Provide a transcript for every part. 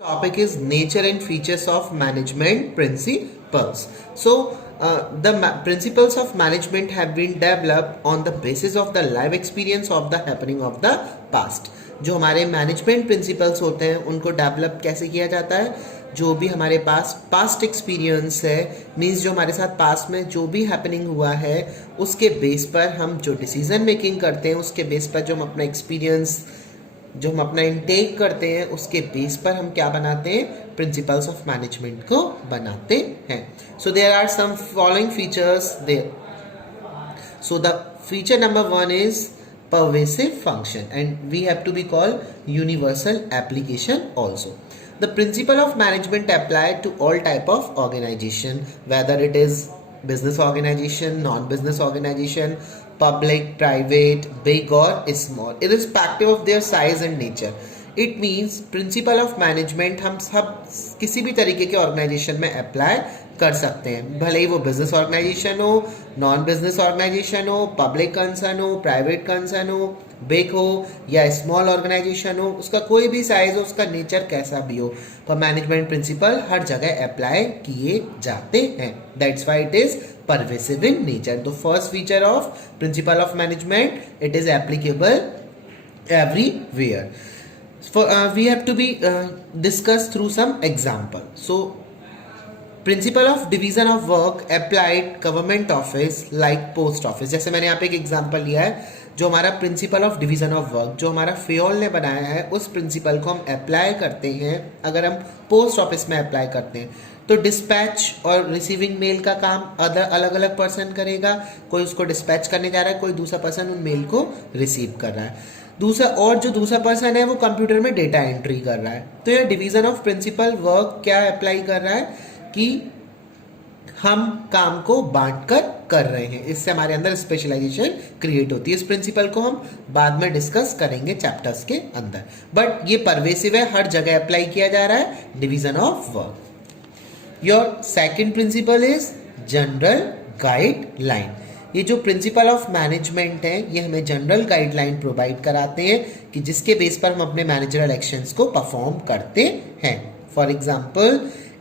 Topic is nature and features of management principles. So, the principles of management have been developed on the basis of the live experience of the happening of the past. जो हमारे management principles होते हैं उनको develop कैसे किया जाता है, जो भी हमारे पास पास्ट एक्सपीरियंस है, मीन्स जो हमारे साथ पास्ट में जो भी हैपनिंग हुआ है उसके बेस पर हम जो डिसीजन मेकिंग करते हैं, उसके बेस पर जो हम अपना एक्सपीरियंस जो हम अपना इनटेक करते हैं उसके बेस पर हम क्या बनाते हैं, प्रिंसिपल्स ऑफ मैनेजमेंट को बनाते हैं. So there are some following features there. So the feature number 1 is pervasive function and we have to be called universal application also. The principle of management applied to all type of organization, whether it is business organization, non-business organization, public, private, big or small, irrespective of their size and nature. It means principle of management हम सब किसी भी तरीके के organisation में apply कर सकते हैं, भले ही वो बिजनेस ऑर्गेनाइजेशन हो, नॉन बिजनेस ऑर्गेनाइजेशन हो, पब्लिक कंसर्न हो, प्राइवेट कंसर्न हो, बिग हो या स्मॉल ऑर्गेनाइजेशन हो, उसका कोई भी साइज हो, उसका नेचर कैसा भी हो, तो मैनेजमेंट प्रिंसिपल हर जगह अप्लाई किए जाते हैं. That's why it is pervasive in nature. The first feature of principle of management, it is applicable everywhere. We have to be discussed through some example. So principal of division of work applied government office like post office. जैसे मैंने यहाँ पे एक example लिया है, जो हमारा principal of division of work जो हमारा फेयोल ने बनाया है, उस प्रिंसिपल को हम अप्लाई करते हैं अगर हम पोस्ट ऑफिस में अप्लाई करते हैं. तो डिस्पैच और रिसीविंग मेल का काम अलग अलग पर्सन करेगा. कोई उसको डिस्पैच करने जा रहा है, कोई दूसरा पर्सन उन मेल को रिसीव कर रहा है, जो दूसरा पर्सन है वो कंप्यूटर में डेटा एंट्री कर रहा है. तो ये डिवीजन ऑफ प्रिंसिपल वर्क क्या अप्लाई कर रहा है कि हम काम को बांटकर कर रहे हैं. इससे हमारे अंदर स्पेशलाइजेशन क्रिएट होती है. इस प्रिंसिपल को हम बाद में डिस्कस करेंगे चैप्टर्स के अंदर, बट ये परवेसिव है, हर जगह अप्लाई किया जा रहा है, division of work. Your second principle is general guideline. ये जो प्रिंसिपल ऑफ मैनेजमेंट है, ये हमें जनरल गाइडलाइन प्रोवाइड कराते हैं कि जिसके बेस पर हम अपने मैनेजरल एक्शंस को परफॉर्म करते हैं. For example,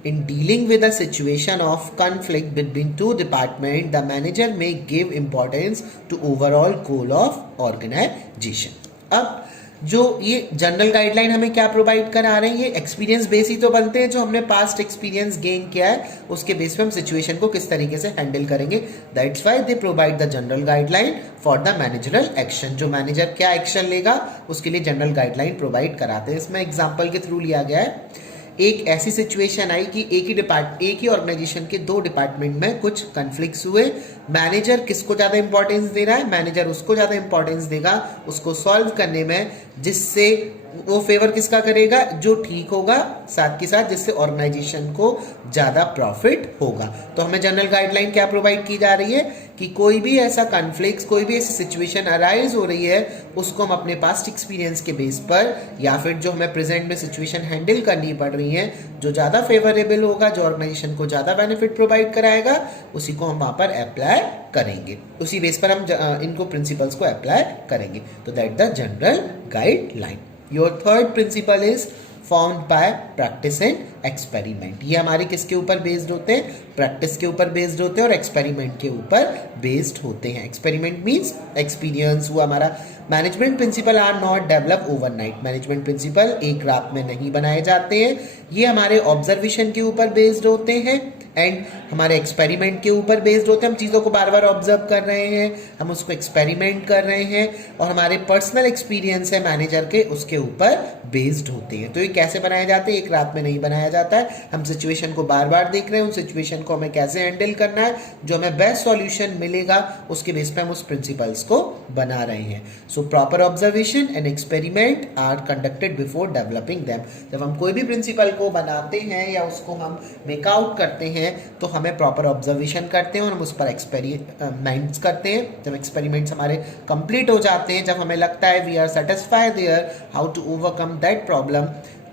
in dealing with a situation of conflict between two departments, the manager may give importance to overall goal of organization. अब जो ये जनरल गाइडलाइन हमें क्या प्रोवाइड करा रहे हैं, ये एक्सपीरियंस बेस ही तो बनते हैं. जो हमने पास्ट एक्सपीरियंस गेन किया है उसके बेस पे हम सिचुएशन को किस तरीके से हैंडल करेंगे. That's why they provide the general guideline for the managerial action. जो मैनेजर क्या एक्शन लेगा उसके लिए जनरल गाइडलाइन प्रोवाइड कराते हैं. इसमें एग्जाम्पल के थ्रू लिया गया है. एक ऐसी सिचुएशन आई कि एक ही ऑर्गेनाइजेशन के दो डिपार्टमेंट में कुछ कन्फ्लिक्ट्स हुए. मैनेजर किसको ज़्यादा इंपॉर्टेंस दे रहा है, मैनेजर उसको ज़्यादा इंपॉर्टेंस देगा उसको सॉल्व करने में, जिससे वो फेवर किसका करेगा, जो ठीक होगा, साथ के साथ जिससे ऑर्गेनाइजेशन को ज़्यादा प्रॉफिट होगा. तो हमें जनरल गाइडलाइन क्या प्रोवाइड की जा रही है कि कोई भी ऐसा कन्फ्लिक्ट, कोई भी ऐसी सिचुएशन अराइज हो रही है, उसको हम अपने पास्ट एक्सपीरियंस के बेस पर या फिर जो हमें प्रेजेंट में सिचुएशन हैंडल करनी पड़ रही है, जो ज़्यादा फेवरेबल होगा, जो ऑर्गेनाइजेशन को ज़्यादा बेनिफिट प्रोवाइड कराएगा, उसी को हम वहाँ पर अप्लाई करेंगे. उसी बेस पर हम इनको प्रिंसिपल्स को अप्लाई करेंगे. तो that the general guideline. Your third principal is found by practice and experiment. ये हमारे किसके ऊपर बेस्ड होते हैं, प्रैक्टिस के ऊपर बेस्ड होते हैं और एक्सपेरिमेंट के ऊपर बेस्ड होते हैं. Experiment means experience. वो हमारा management principle are not develop overnight. Management principle एक रात में नहीं बनाए जाते हैं. ये हमारे ऑब्जर्वेशन के ऊपर बेस्ड होते हैं एंड हमारे एक्सपेरिमेंट के ऊपर बेस्ड होते हैं. हम चीज़ों को बार बार ऑब्जर्व कर रहे हैं, हम उसको एक्सपेरिमेंट कर रहे हैं और हमारे पर्सनल एक्सपीरियंस है मैनेजर के, उसके ऊपर बेस्ड होते हैं. तो ये कैसे बनाए जाते हैं, एक रात में नहीं बनाया जाता है. हम सिचुएशन को बार बार देख रहे हैं, उन सिचुएशन को हमें कैसे हैंडल करना है, जो हमें बेस्ट सॉल्यूशन मिलेगा उसके बेस पे हम उस प्रिंसिपल्स को बना रहे हैं. So proper observation and experiment are conducted before developing them. जब हम कोई भी प्रिंसिपल को बनाते हैं या उसको हम मेकआउट करते हैं तो हमें प्रॉपर ऑब्जर्वेशन करते हैं और हम उस पर एक्सपेरिमेंट्स करते हैं. जब एक्सपेरिमेंट्स हमारे कंप्लीट हो जाते हैं, जब हमें लगता है we are satisfied there how to overcome that problem,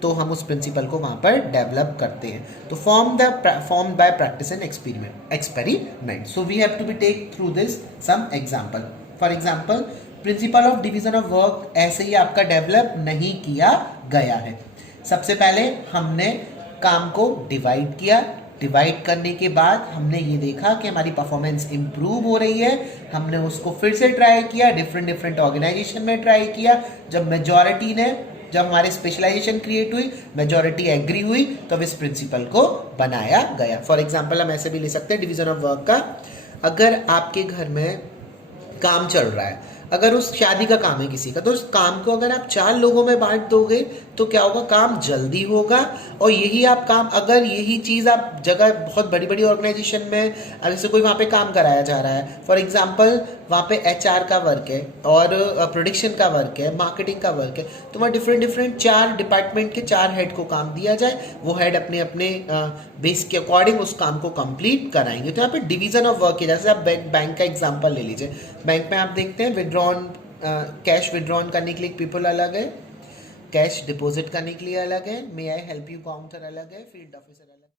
तो हम उस प्रिंसिपल को वहाँ पर डेवलप करते हैं. तो form by practice and experiment. So we have to be take through this some example. For example, principle of division of work ऐसे ही आपका डेवलप नहीं किया गया है. सबसे पहले हमने काम को डिवाइड किया, डिवाइड करने के बाद हमने ये देखा कि हमारी परफॉर्मेंस इंप्रूव हो रही है, हमने उसको फिर से ट्राई किया, डिफरेंट डिफरेंट ऑर्गेनाइजेशन में ट्राई किया। जब हमारे स्पेशलाइजेशन क्रिएट हुई, मेजॉरिटी एग्री हुई, तो इस प्रिंसिपल को बनाया गया। फॉर एग्जाम्पल हम ऐसे भी ले सकते हैं डिवीजन ऑफ वर्क का। अगर आपके घर में काम चल रहा है, अगर उस शादी का काम है किसी का, तो उस काम को अगर आप 4 लोगों में बांट दोगे तो क्या होगा, काम जल्दी होगा। और यही आप काम, अगर यही चीज़ आप जगह बहुत बड़ी बड़ी ऑर्गेनाइजेशन में, अब जैसे कोई वहाँ पे काम कराया जा रहा है, फॉर एग्जांपल वहाँ पे एचआर का वर्क है और प्रोडक्शन का वर्क है, मार्केटिंग का वर्क है, तो वहाँ डिफरेंट डिफरेंट 4 डिपार्टमेंट के 4 हेड को काम दिया जाए, वो हेड अपने अपने बेस के अकॉर्डिंग उस काम को कंप्लीट कराएंगे। तो यहाँ पे डिवीजन ऑफ वर्क है। जैसे आप बैंक का एग्जाम्पल ले लीजिए, बैंक में आप देखते हैं विड्रॉन, कैश विड्रॉन करने के लिए पीपल अलग है, कैश डिपॉजिट करने के लिए अलग है, मे आई हेल्प यू काउंटर अलग है, फील्ड ऑफिसर अलग है।